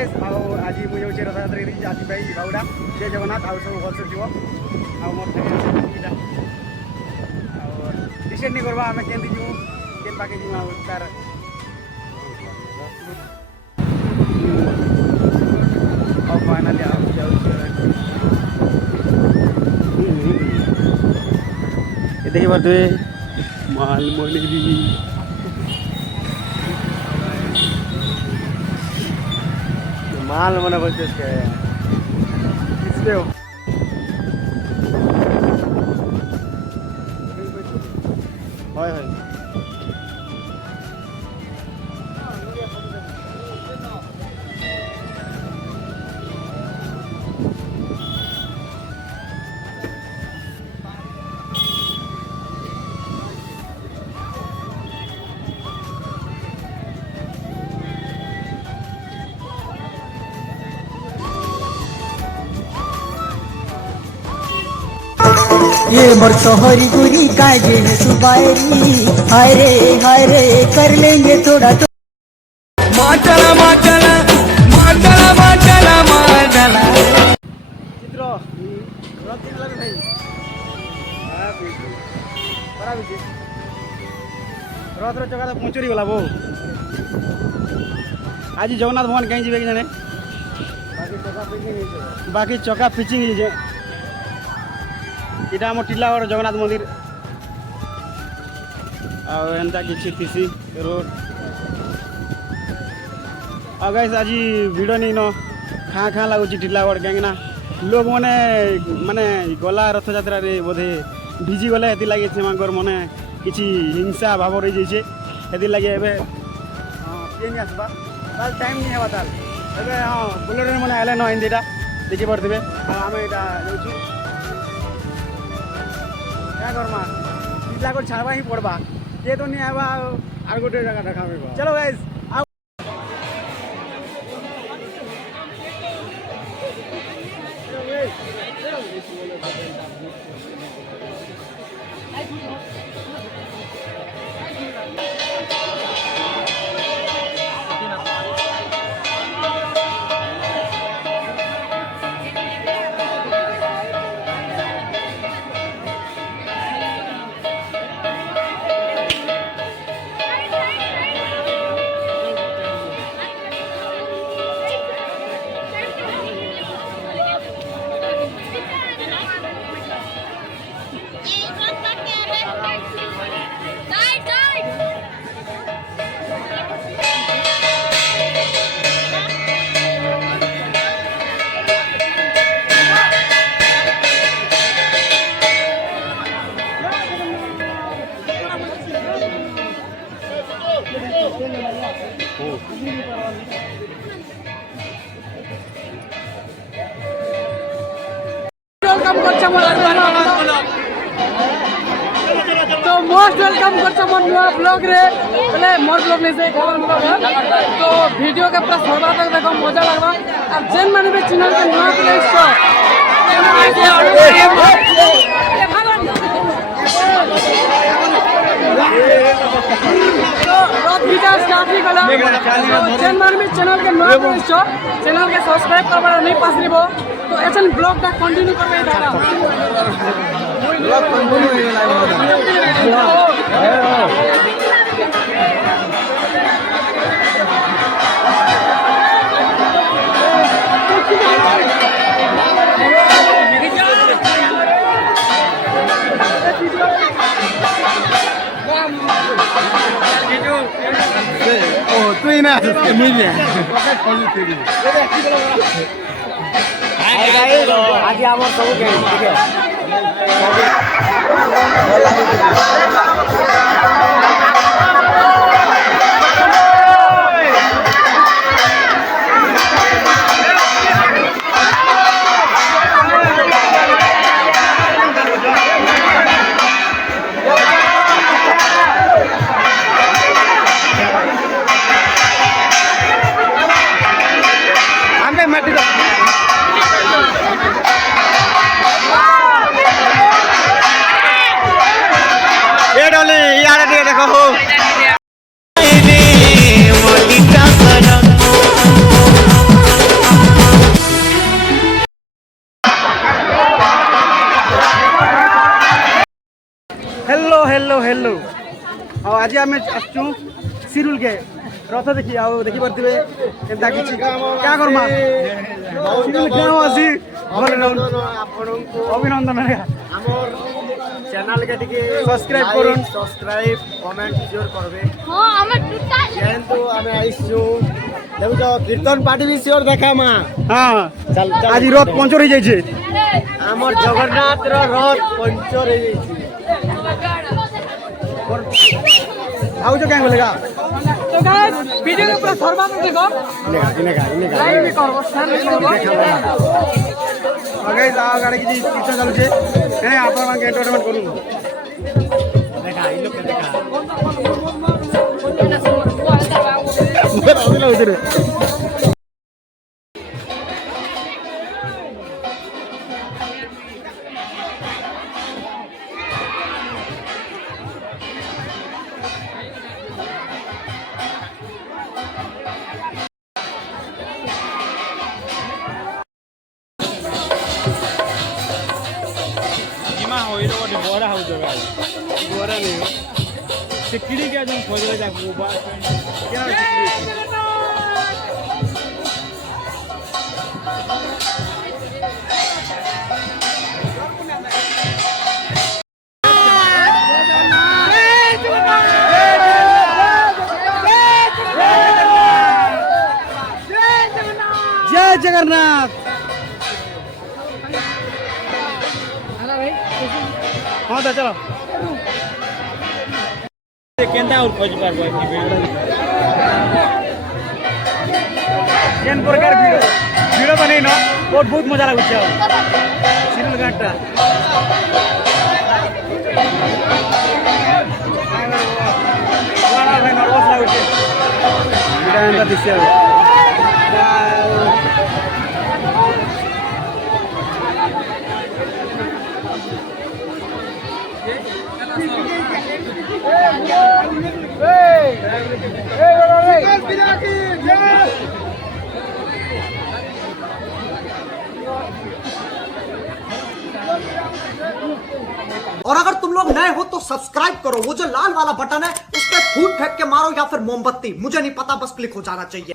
Guys आज मुझे होचे रथयात्रा आज भाई बाउडा जय जगन्नाथ आउ सब भल से जीव आ मोर इटा और डिसाइड नहीं करबा हमें केंदी जीव केन पाके जीव आ तार और फाइनली आ जाऊ ये देखिए बात माल मोली माल मना बोलते इसके इसलिए हाय हाय ये मोर सोहरी गुरी काजे है सुबायरी हाय रे कर लेंगे थोड़ा तो माटला माटला माटला माटला माटला चित्र रथ चित्र लगे भाई बड़ा भी रथ रो जगह पहुंचरी वाला वो आज जगन्नाथ भगवान कहीं जीवे जाने बाकी चका पिचिंग ही जे इटा आम टिलागढ़ जगन्नाथ मंदिर आंता किसी थी रोड आ गाइस आज भिड़ नहीं न खाँ खाँ लगुच टिलागढ़ कहीं लोक मैंने माने गला रथ यात्रा रे बोधे भिजी गले हेती लगे से माने किसी हिंसा भाव रही जाइए हेती लगे एबे ट्रेन आसबा ताल टाइम नहीं है ताल एबे हाँ बुलेट मैंने आए न हिंदीटा देखी पड़े आम यहाँ जाऊँ क्या करमा टिलागढ़ छाड़वा ही पड़वा ये तो नहीं आवा आर गोटे जगह देखा चलो गाइस तो मोस्ट वेलकम करछा मोर नुआ ब्लॉग रे पहले मोर ब्लॉग नहीं से कौन ब्लॉग तो वीडियो के पूरा छोड़वा तक देखो मजा लगवा और जेन माने भी चैनल के नुआ प्ले रथ विकास काफी गला जेन माने भी चैनल के नुआ प्ले चैनल के सब्सक्राइब करबा नहीं पासरिबो तो एचन ब्लॉग ता कंटिन्यू करबे दादा ब्लॉग कंटिन्यू होई तू ही ना मीडिया आज आम सब आज आम आसचु सिरुल के रथ देखी आओ देखी पारे एंता किसी क्या करमा सिरुल क्या आसी अभिनंदन चैनल के टिके सब्सक्राइब करूँ सब्सक्राइब कमेंट शेयर करबे हाँ हमें टूटा जेंतु आमे आइसु देखो कीर्तन पार्टी भी शेयर देखा मा हाँ चल आज रथ पंचर हो जाइए हमर जगन्नाथ रो रथ पंचर हो जाइछि आउ जो क्या बोलेगा तो गाइस वीडियो के पूरा सर्वांग देखो लाइक भी करो शेयर भी करो आगे जाओ गाड़ी की कितना चालू छे एने आपन मान एंटरटेनमेंट करू देखा इ लोग के देखा मुझे अभी लग रे जिमा होइलो गोटे बड़ा हाउ जगह गोरा नहीं हो सिकड़ी के जन खोजले जा मोबाइल क्या जय जगन्नाथ हाँ तो चलो केंदा और खोज पारबो जेन प्रकार भिड़ तो नहीं न बहुत मजा लगुचे सिरुल घाटा भाई नर्वस लगुचे भिड़ा एंता दिशा और अगर तुम लोग नए हो तो सब्सक्राइब करो, वो जो लाल वाला बटन है उस पर फूट फेंक के मारो या फिर मोमबत्ती, मुझे नहीं पता, बस क्लिक हो जाना चाहिए।